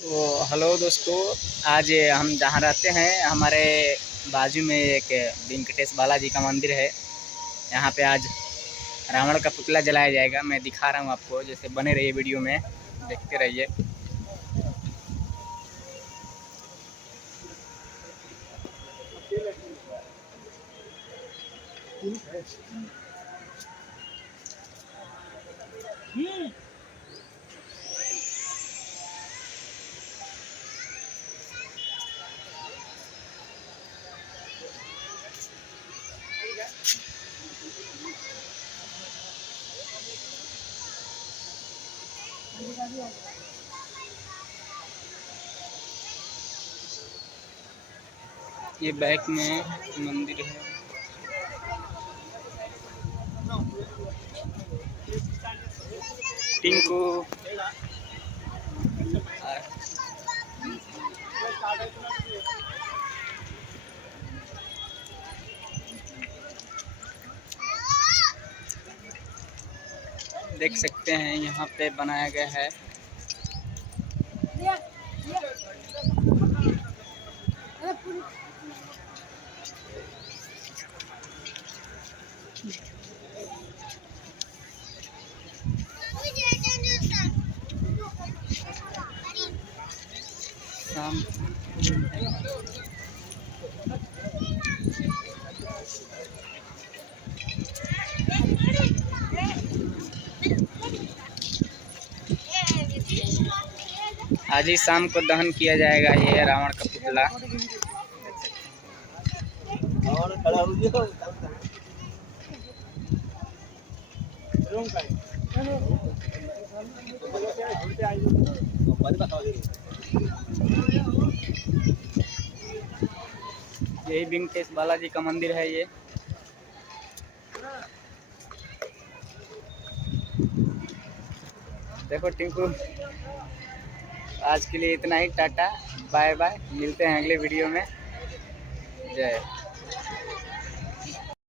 तो हेलो दोस्तों, आज हम जहाँ रहते हैं हमारे बाजू में एक वेंकटेश बालाजी का मंदिर है। यहाँ पे आज रावण का पुतला जलाया जाएगा। मैं दिखा रहा हूँ आपको, जैसे बने रहिए वीडियो में, देखते रहिए। ये बैक में मंदिर है। टिंकू देख सकते हैं यहाँ पे बनाया गया है। आज ही शाम को दहन किया जाएगा ये रावण का पुतला। यही वेंकटेश बालाजी का मंदिर है ये। देखो टिंकू, आज के लिए इतना ही। टाटा बाय बाय, मिलते हैं अगले वीडियो में। जय।